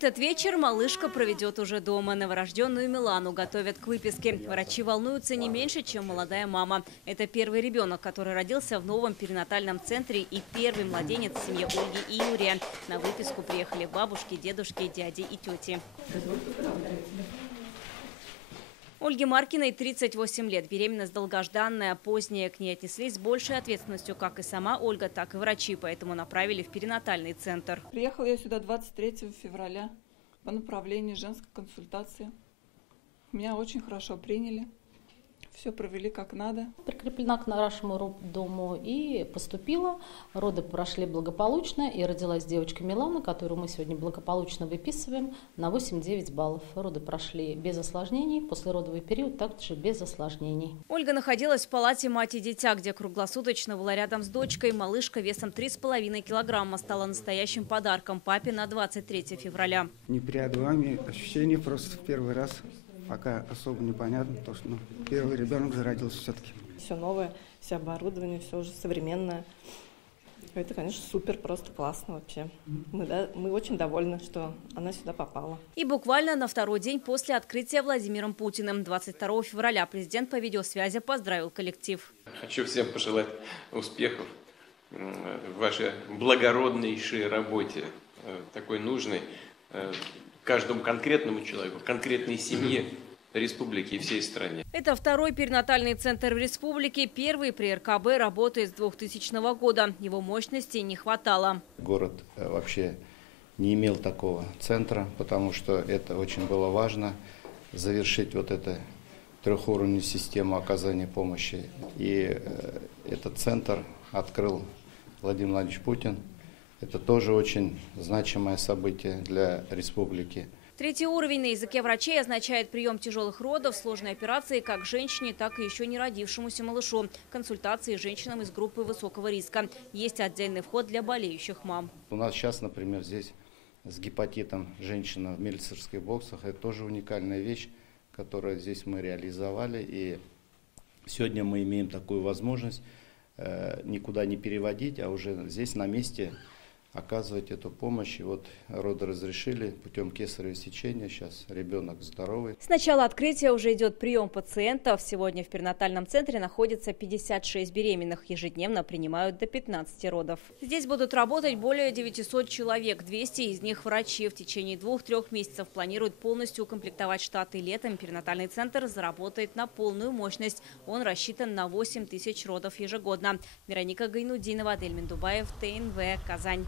Этот вечер малышка проведет уже дома. Новорожденную Милану готовят к выписке. Врачи волнуются не меньше, чем молодая мама. Это первый ребенок, который родился в новом перинатальном центре и первый младенец в семье Ольги и Юрия. На выписку приехали бабушки, дедушки, дяди и тети. Ольге Маркиной 38 лет. Беременность долгожданная. Позднее к ней отнеслись с большей ответственностью, как и сама Ольга, так и врачи, поэтому направили в перинатальный центр. Приехала я сюда 23 февраля по направлению женской консультации. Меня очень хорошо приняли. Все провели как надо. Прикреплена к нашему роддому и поступила. Роды прошли благополучно, и родилась девочка Милана, которую мы сегодня благополучно выписываем на 8-9 баллов. Роды прошли без осложнений, послеродовый период также без осложнений. Ольга находилась в палате мать и дитя, где круглосуточно была рядом с дочкой. Малышка весом 3,5 килограмма стала настоящим подарком папе на 23 февраля. Непередаваемые ощущения просто в первый раз. Пока особо непонятно, потому что первый ребенок зародился все-таки. Все новое, все оборудование, все уже современное. Это, конечно, супер, просто классно вообще. Мы очень довольны, что она сюда попала. И буквально на второй день после открытия Владимиром Путиным, 22 февраля, президент по видеосвязи поздравил коллектив. Хочу всем пожелать успехов в вашей благороднейшей работе, такой нужной каждому конкретному человеку, конкретной семье, республики и всей стране. Это второй перинатальный центр в республике. Первый при РКБ работает с 2000 года. Его мощности не хватало. Город вообще не имел такого центра, потому что это очень было важно завершить вот эту трехуровневую систему оказания помощи. И этот центр открыл Владимир Владимирович Путин. Это тоже очень значимое событие для республики. Третий уровень на языке врачей означает прием тяжелых родов, сложные операции как женщине, так и еще не родившемуся малышу. Консультации женщинам из группы высокого риска. Есть отдельный вход для болеющих мам. У нас сейчас, например, здесь с гепатитом женщина в мельцерских боксах. Это тоже уникальная вещь, которую здесь мы реализовали. И сегодня мы имеем такую возможность никуда не переводить, а уже здесь на месте оказывать эту помощь. И вот роды разрешили путем кесарево сечения. Сейчас ребенок здоровый. С начала открытия уже идет прием пациентов. Сегодня в перинатальном центре находится 56 беременных. Ежедневно принимают до 15 родов. Здесь будут работать более 900 человек. 200 из них врачи. В течение 2-3 месяцев планируют полностью укомплектовать штаты. Летом перинатальный центр заработает на полную мощность. Он рассчитан на 8000 родов ежегодно. Вероника Гайнудинова, Адель Мендубаев, ТНВ, Казань.